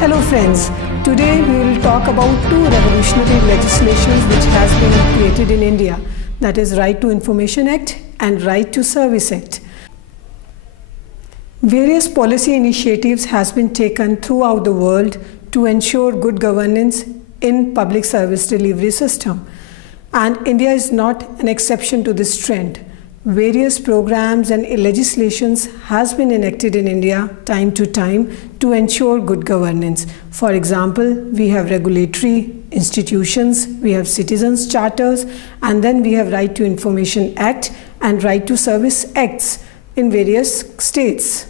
Hello friends, today we will talk about two revolutionary legislations which has been created in India, that is Right to Information Act and Right to Service Act. Various policy initiatives has been taken throughout the world to ensure good governance in public service delivery system, and India is not an exception to this trend. Various programs and legislations has been enacted in India time to time to ensure good governance. For example, we have regulatory institutions, we have citizens charters, and then we have Right to Information Act and Right to Service Acts in various states.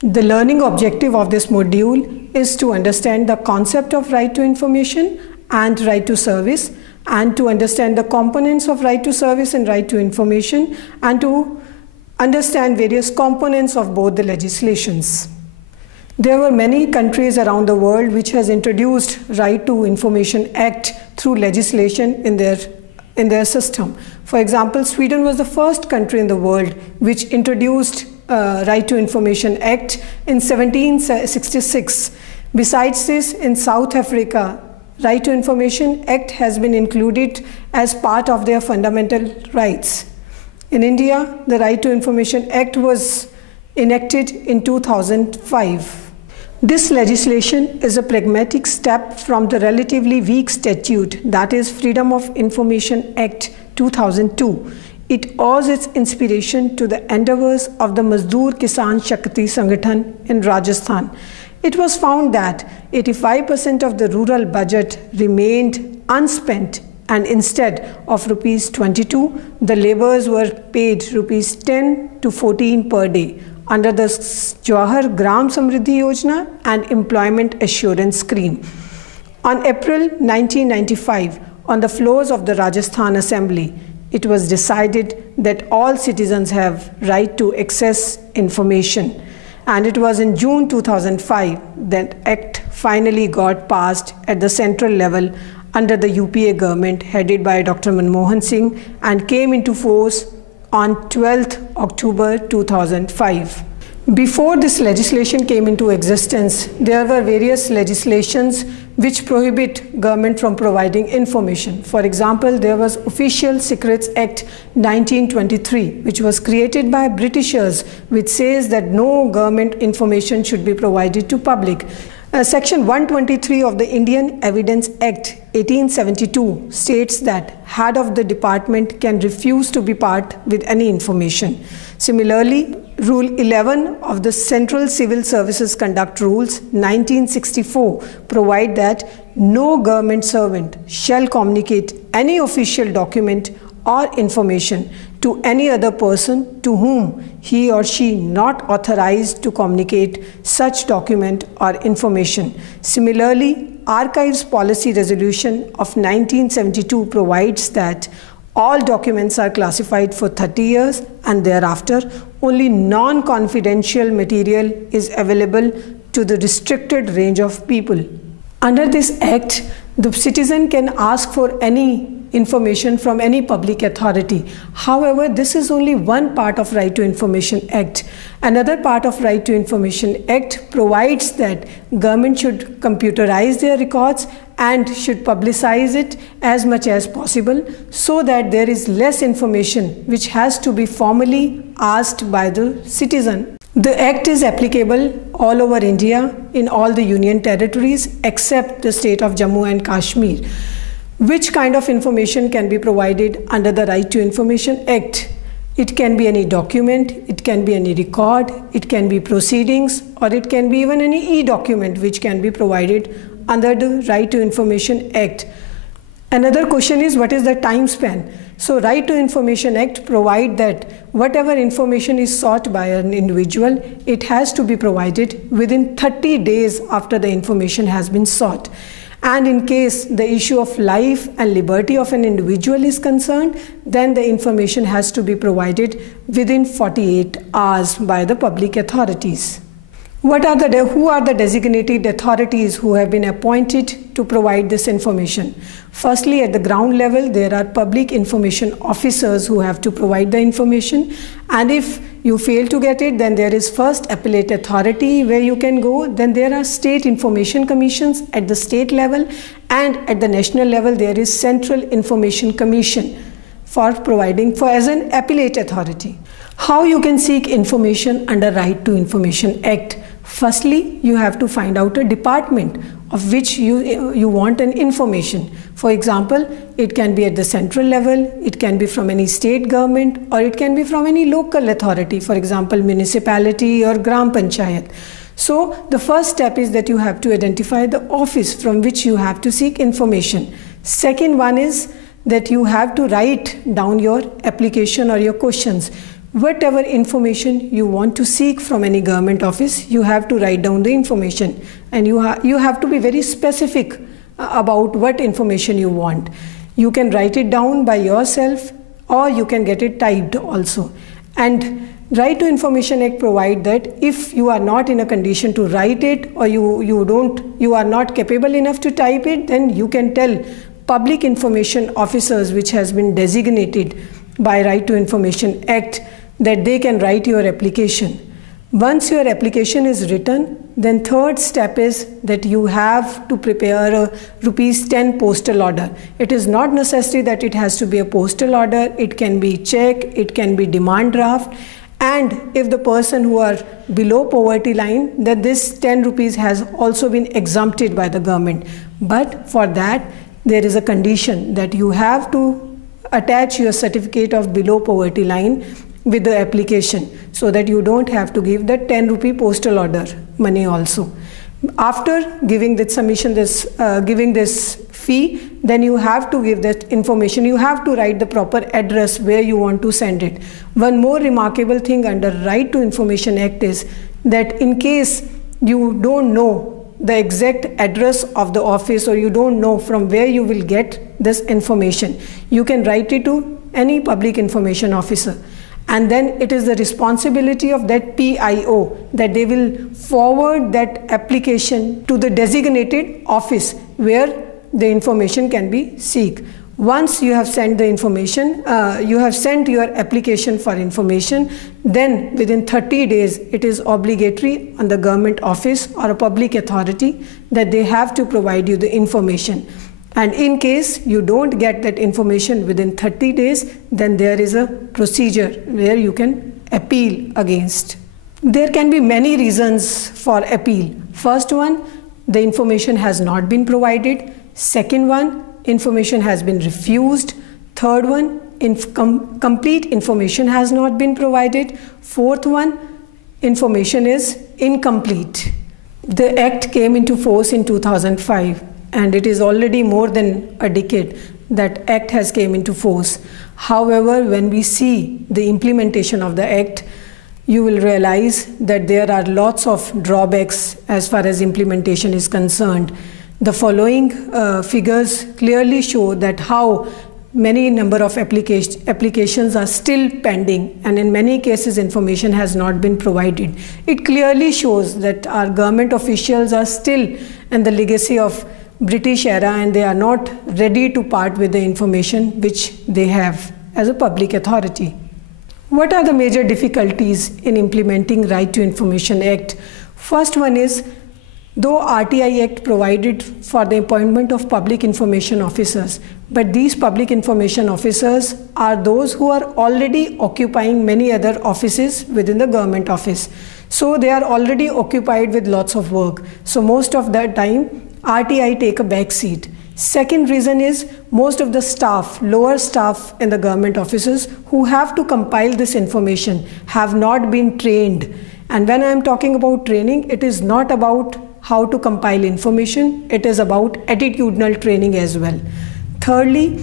The learning objective of this module is to understand the concept of right to information and right to service, and to understand the components of right to service and right to information, and to understand various components of both the legislations. There were many countries around the world which has introduced Right to Information Act through legislation in their system. For example, Sweden was the first country in the world which introduced Right to Information Act in 1766. Besides this, in South Africa, Right to Information Act has been included as part of their fundamental rights. In India, the Right to Information Act was enacted in 2005. This legislation is a pragmatic step from the relatively weak statute, that is Freedom of Information Act 2002. It owes its inspiration to the endeavors of the Mazdoor Kisan Shakti Sangathan in Rajasthan. It was found that 85% of the rural budget remained unspent, and instead of rupees 22, the laborers were paid rupees 10 to 14 per day under the Jawahar Gram Samriddhi Yojana and Employment Assurance Scheme. On April 1995, on the floors of the Rajasthan Assembly, it was decided that all citizens have right to access information. And it was in June 2005 that Act finally got passed at the central level under the UPA government headed by Dr. Manmohan Singh, and came into force on 12th October 2005. Before this legislation came into existence, there were various legislations which prohibit government from providing information. For example, there was Official Secrets Act 1923, which was created by Britishers, which says that no government information should be provided to public. Section 123 of the Indian Evidence Act 1872 states that head of the department can refuse to be part with any information. Similarly, Rule 11 of the Central Civil Services Conduct Rules 1964 provide that no government servant shall communicate any official document or information to any other person to whom he or she not authorized to communicate such document or information. Similarly, Archives Policy Resolution of 1972 provides that all documents are classified for 30 years, and thereafter only non-confidential material is available to the restricted range of people. Under this act, the citizen can ask for any information from any public authority. However, this is only one part of Right to Information Act. Another part of Right to Information Act provides that government should computerize their records and should publicize it as much as possible, so that there is less information which has to be formally asked by the citizen. The Act is applicable all over India in all the union territories except the state of Jammu and Kashmir. Which kind of information can be provided under the Right to Information Act? It can be any document, it can be any record, it can be proceedings, or it can be even any e-document which can be provided under the Right to Information Act. Another question is, what is the time span? So Right to Information Act provide that whatever information is sought by an individual, it has to be provided within 30 days after the information has been sought. And in case the issue of life and liberty of an individual is concerned, then the information has to be provided within 48 hours by the public authorities. Who are the designated authorities who have been appointed to provide this information? Firstly, at the ground level, there are public information officers who have to provide the information. And if you fail to get it, then there is first appellate authority where you can go. Then there are state information commissions at the state level, and at the national level, there is Central Information Commission for providing as an appellate authority. How you can seek information under Right to Information Act? Firstly, you have to find out a department of which you want an information. For example, it can be at the central level, it can be from any state government, or it can be from any local authority, for example, municipality or Gram Panchayat. So the first step is that you have to identify the office from which you have to seek information. Second one is that you have to write down your application or your questions. Whatever information you want to seek from any government office, you have to write down the information, and you have to be very specific about what information you want. You can write it down by yourself, or you can get it typed also. And Right to Information Act provides that if you are not in a condition to write it, or you are not capable enough to type it, then you can tell public information officers, which has been designated by Right to Information Act, that they can write your application. Once your application is written, then third step is that you have to prepare a ₹10 postal order. It is not necessary that it has to be a postal order. It can be check, it can be demand draft. And if the person who are below poverty line, then this ₹10 has also been exempted by the government. But for that, there is a condition that you have to attach your certificate of below poverty line with the application, so that you don't have to give the ₹10 postal order money also. After giving that submission, giving this fee, then you have to give that information. You have to write the proper address where you want to send it. One more remarkable thing under Right to Information Act is that in case you don't know the exact address of the office, or you don't know from where you will get this information, you can write it to any public information officer. And then it is the responsibility of that PIO that they will forward that application to the designated office where the information can be sought. Once you have sent the information, you have sent your application for information, then within 30 days it is obligatory on the government office or a public authority that they have to provide you the information. And in case you don't get that information within 30 days, then there is a procedure where you can appeal against. There can be many reasons for appeal. First one, the information has not been provided. Second one, information has been refused. Third one, complete information has not been provided. Fourth one, information is incomplete. The Act came into force in 2005. And it is already more than a decade that Act has came into force. However, when we see the implementation of the Act, you will realize that there are lots of drawbacks as far as implementation is concerned. The following figures clearly show that how many number of applications are still pending, and in many cases information has not been provided. It clearly shows that our government officials are still in the legacy of British era, and they are not ready to part with the information which they have as a public authority. What are the major difficulties in implementing Right to Information Act? First one is, though RTI Act provided for the appointment of public information officers, but these public information officers are those who are already occupying many other offices within the government office. So they are already occupied with lots of work. So most of that time, RTI take a back seat. Second reason is most of the staff, lower staff in the government offices who have to compile this information have not been trained. And when I am talking about training, it is not about how to compile information, it is about attitudinal training as well. Thirdly,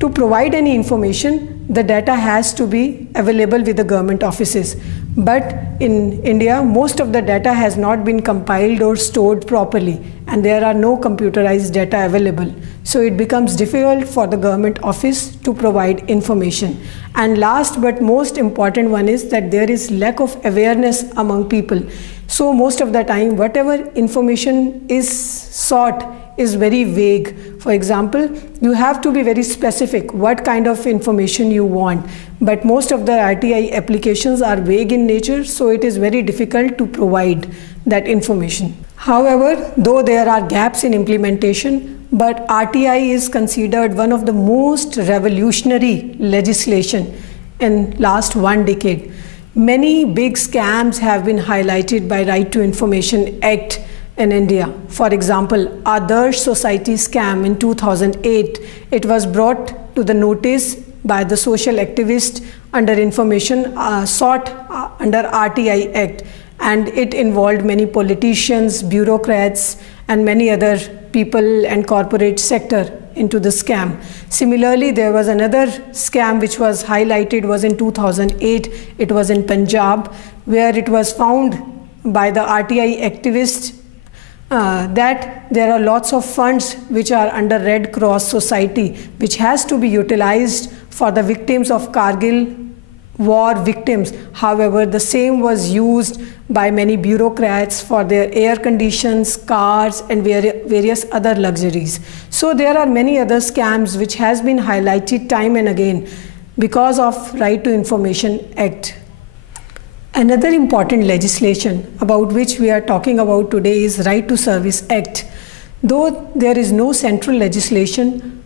to provide any information, the data has to be available with the government offices. But in India, most of the data has not been compiled or stored properly, and there are no computerized data available. So it becomes difficult for the government office to provide information. And last but most important one is that there is lack of awareness among people. So most of the time, whatever information is sought is very vague. For example, you have to be very specific what kind of information you want. But most of the RTI applications are vague in nature, so it is very difficult to provide that information. However, though there are gaps in implementation, but RTI is considered one of the most revolutionary legislation in last 1 decade. Many big scams have been highlighted by Right to Information Act in India. For example, Adarsh Society scam in 2008, it was brought to the notice by the social activist under information sought under RTI Act, and it involved many politicians, bureaucrats, and many other people and corporate sector into the scam. Similarly, there was another scam which was highlighted was in 2008. It was in Punjab, where it was found by the RTI activists that there are lots of funds which are under Red Cross Society, which has to be utilized for the victims of Kargil war victims. However, the same was used by many bureaucrats for their air conditions, cars, and various other luxuries. So there are many other scams which has been highlighted time and again because of Right to Information Act. Another important legislation about which we are talking about today is Right to Service Act. Though there is no central legislation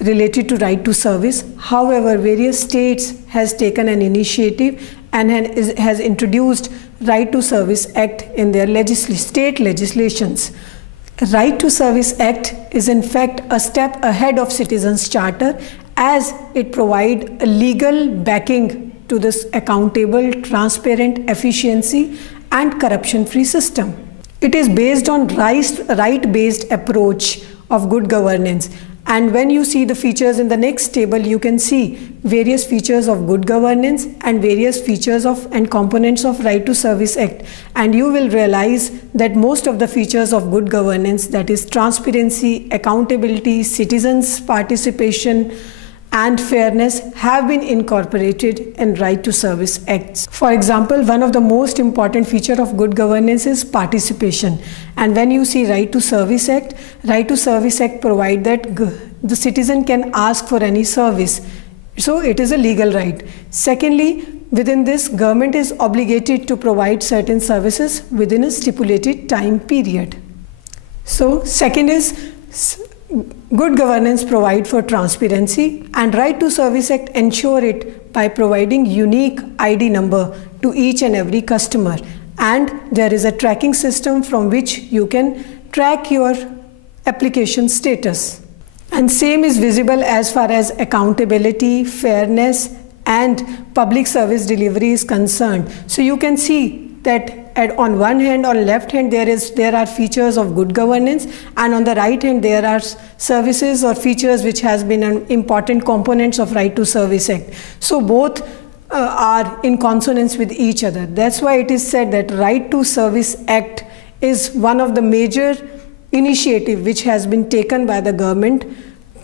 related to right to service, however, various states has taken an initiative and has introduced Right to Service Act in their state legislations. Right to Service Act is in fact a step ahead of Citizens Charter, as it provides a legal backing to this accountable, transparent, efficiency, and corruption-free system. It is based on right-based approach of good governance. And when you see the features in the next table, you can see various features of good governance and various features of and components of Right to Service Act. And you will realize that most of the features of good governance, that is transparency, accountability, citizens' participation, and fairness, have been incorporated in Right to Service Acts. For example, one of the most important features of good governance is participation. And when you see Right to Service Act provides that the citizen can ask for any service. So it is a legal right. Secondly, within this, government is obligated to provide certain services within a stipulated time period. So second is, good governance provide for transparency, and Right to Service Act ensure it by providing unique ID number to each and every customer, and there is a tracking system from which you can track your application status. And same is visible as far as accountability, fairness, and public service delivery is concerned. So you can see that on one hand, on left hand, there are features of good governance, and on the right hand there are services or features which has been an important components of Right to Service Act. So both are in consonance with each other. That's why it is said that Right to Service Act is one of the major initiative which has been taken by the government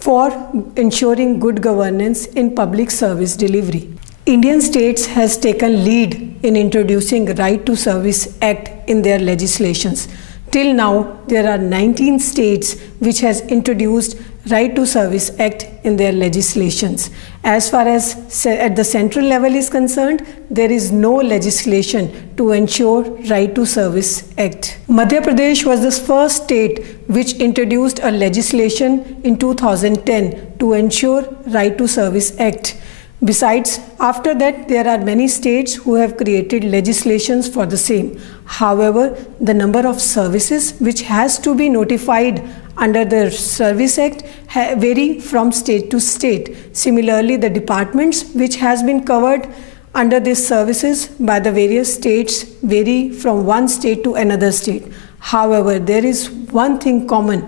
for ensuring good governance in public service delivery. Indian states has taken lead in introducing Right to Service Act in their legislations. Till now, there are 19 states which has introduced Right to Service Act in their legislations. As far as at the central level is concerned, there is no legislation to ensure Right to Service Act. Madhya Pradesh was the first state which introduced a legislation in 2010 to ensure Right to Service Act. Besides, after that, there are many states who have created legislations for the same. However, the number of services which has to be notified under the Service Act vary from state to state. Similarly, the departments which has been covered under these services by the various states vary from one state to another state. However, there is one thing common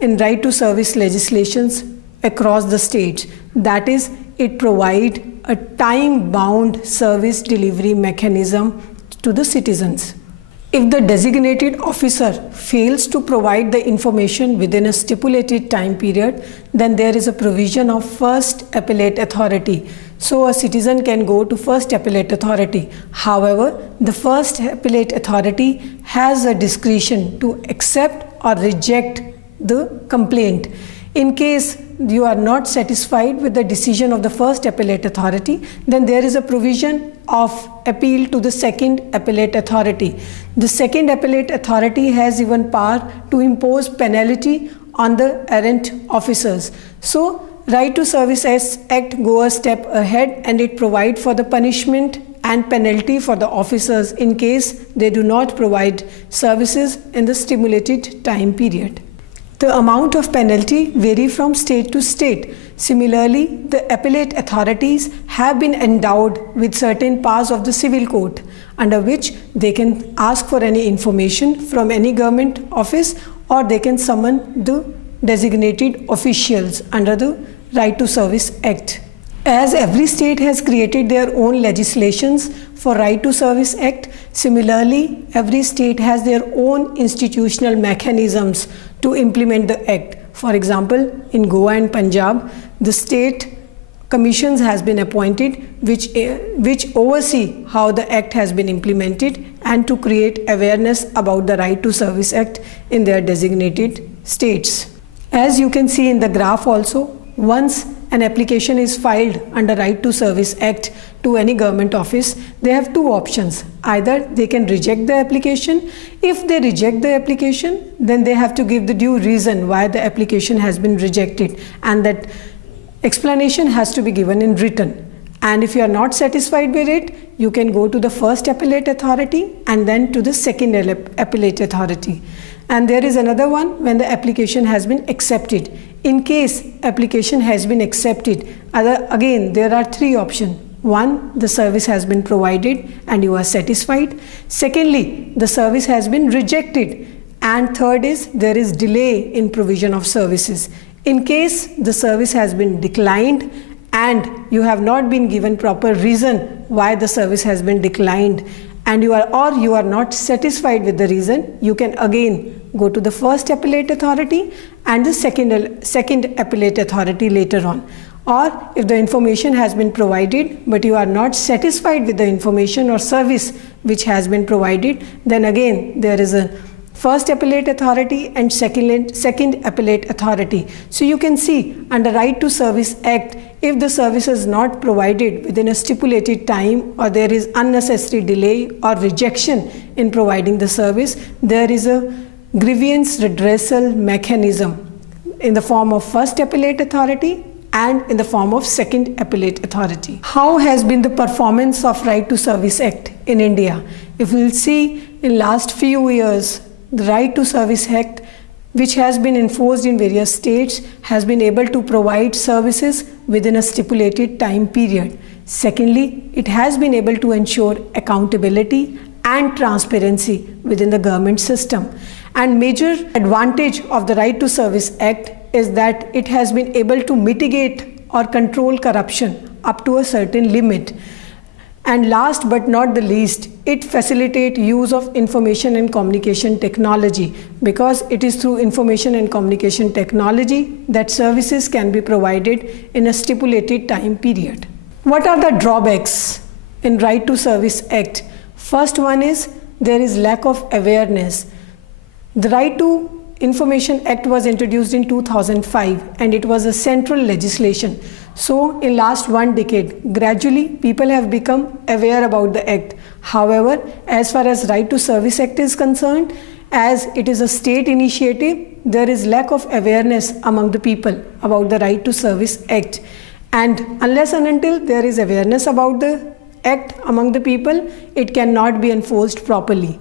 in Right to Service legislations across the states, that is, it provides a time-bound service delivery mechanism to the citizens. If the designated officer fails to provide the information within a stipulated time period, then there is a provision of first appellate authority. So a citizen can go to first appellate authority. However, the first appellate authority has a discretion to accept or reject the complaint. In case you are not satisfied with the decision of the first appellate authority, then there is a provision of appeal to the second appellate authority. The second appellate authority has even power to impose penalty on the errant officers. So, Right to Service Act go a step ahead, and it provides for the punishment and penalty for the officers in case they do not provide services in the stipulated time period. The amount of penalty vary from state to state. Similarly, the appellate authorities have been endowed with certain powers of the civil court, under which they can ask for any information from any government office, or they can summon the designated officials under the Right to Service Act. As every state has created their own legislations for Right to Service Act, similarly, every state has their own institutional mechanisms to implement the Act. For example, in Goa and Punjab, the state commissions has been appointed which oversee how the Act has been implemented and to create awareness about the Right to Service Act in their designated states. As you can see in the graph also, once an application is filed under Right to Service Act to any government office, they have two options. Either they can reject the application. If they reject the application, then they have to give the due reason why the application has been rejected, and that explanation has to be given in written. And if you are not satisfied with it, you can go to the first appellate authority and then to the second appellate authority. And there is another one when the application has been accepted. In case application has been accepted, again there are three options. One, the service has been provided and you are satisfied. Secondly, the service has been rejected. And third is there is delay in provision of services. In case the service has been declined and you have not been given proper reason why the service has been declined, and you are not satisfied with the reason, you can again go to the first appellate authority and the second appellate authority later on. Or if the information has been provided but you are not satisfied with the information or service which has been provided, then again there is a first appellate authority and second appellate authority. So you can see under Right to Service Act, if the service is not provided within a stipulated time or there is unnecessary delay or rejection in providing the service, there is a grievance redressal mechanism in the form of first appellate authority and in the form of second appellate authority. How has been the performance of Right to Service Act in India? If we will see in last few years, the Right to Service Act, which has been enforced in various states, has been able to provide services within a stipulated time period. Secondly, it has been able to ensure accountability and transparency within the government system. And major advantage of the Right to Service Act is that it has been able to mitigate or control corruption up to a certain limit. And last but not the least, it facilitates use of information and communication technology, because it is through information and communication technology that services can be provided in a stipulated time period. What are the drawbacks in Right to Service Act? First one is there is lack of awareness. The Right to Information Act was introduced in 2005 and it was a central legislation. So in last one decade, gradually people have become aware about the Act. However, as far as Right to Service Act is concerned, as it is a state initiative, there is lack of awareness among the people about the Right to Service Act. And unless and until there is awareness about the Act among the people, it cannot be enforced properly.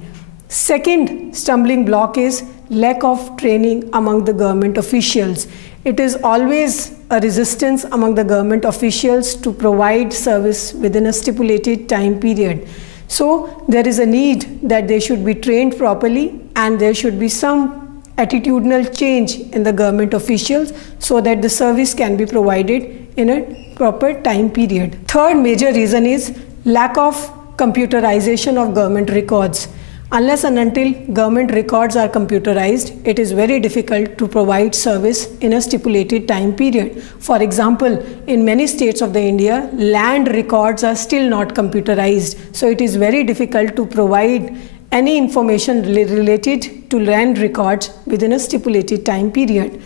Second stumbling block is lack of training among the government officials. It is always a resistance among the government officials to provide service within a stipulated time period. So there is a need that they should be trained properly and there should be some attitudinal change in the government officials so that the service can be provided in a proper time period. Third major reason is lack of computerization of government records. Unless and until government records are computerized, it is very difficult to provide service in a stipulated time period. For example, in many states of the India, land records are still not computerized. So it is very difficult to provide any information related to land records within a stipulated time period.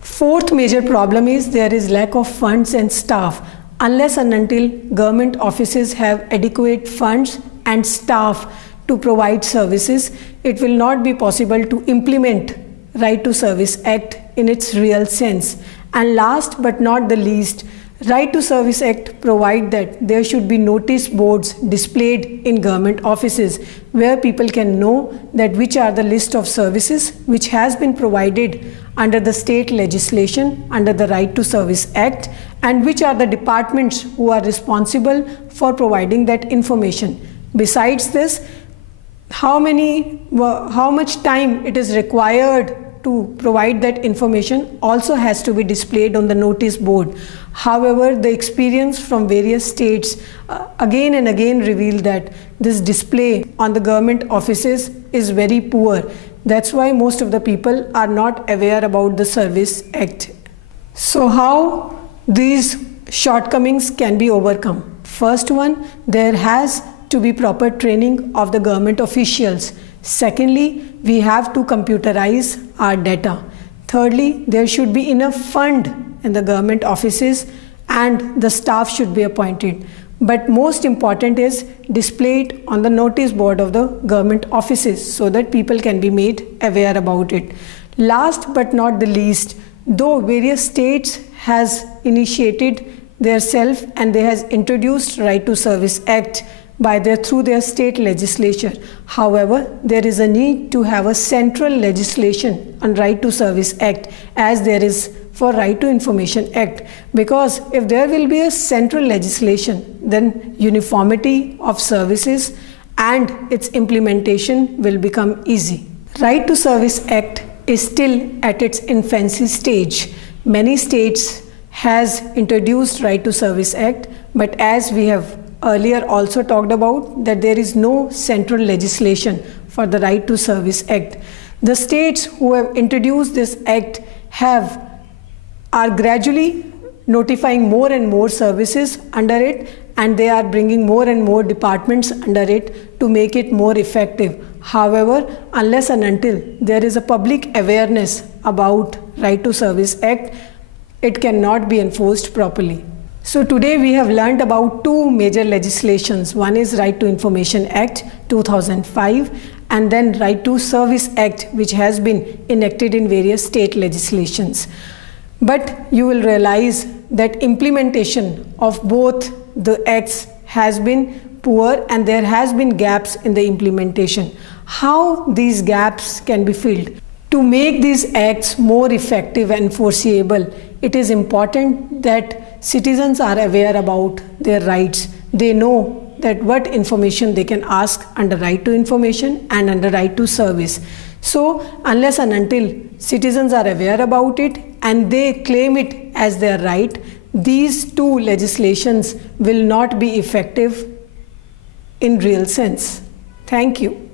Fourth major problem is there is lack of funds and staff. Unless and until government offices have adequate funds and staff to provide services, it will not be possible to implement Right to Service Act in its real sense. And last but not the least, Right to Service Act provides that there should be notice boards displayed in government offices where people can know that which are the list of services which has been provided under the state legislation under the Right to Service Act, and which are the departments who are responsible for providing that information. Besides this, how much time it is required to provide that information also has to be displayed on the notice board. However, the experience from various states again and again reveal that this display on the government offices is very poor. That's why most of the people are not aware about the Service Act. So how these shortcomings can be overcome? First one, there has to be proper training of the government officials. Secondly, we have to computerize our data. Thirdly, there should be enough fund in the government offices and the staff should be appointed. But most important is display it on the notice board of the government offices so that people can be made aware about it. Last but not the least, though various states has initiated their self and they has introduced Right to Service Act through their state legislature. However, there is a need to have a central legislation on Right to Service Act as there is for Right to Information Act, because if there will be a central legislation, then uniformity of services and its implementation will become easy. Right to Service Act is still at its infancy stage. Many states has introduced Right to Service Act, but as we have earlier also talked about, that there is no central legislation for the Right to Service Act. The states who have introduced this act are gradually notifying more and more services under it, and they are bringing more and more departments under it to make it more effective. However, unless and until there is a public awareness about Right to Service Act, it cannot be enforced properly. So today we have learned about two major legislations. One is Right to Information Act 2005 and then Right to Service Act, which has been enacted in various state legislations. But you will realize that implementation of both the acts has been poor and there has been gaps in the implementation. How these gaps can be filled? To make these acts more effective and foreseeable, it is important that citizens are aware about their rights. They know that what information they can ask under Right to Information and under Right to Service. So unless and until citizens are aware about it and they claim it as their right, these two legislations will not be effective in real sense. Thank you.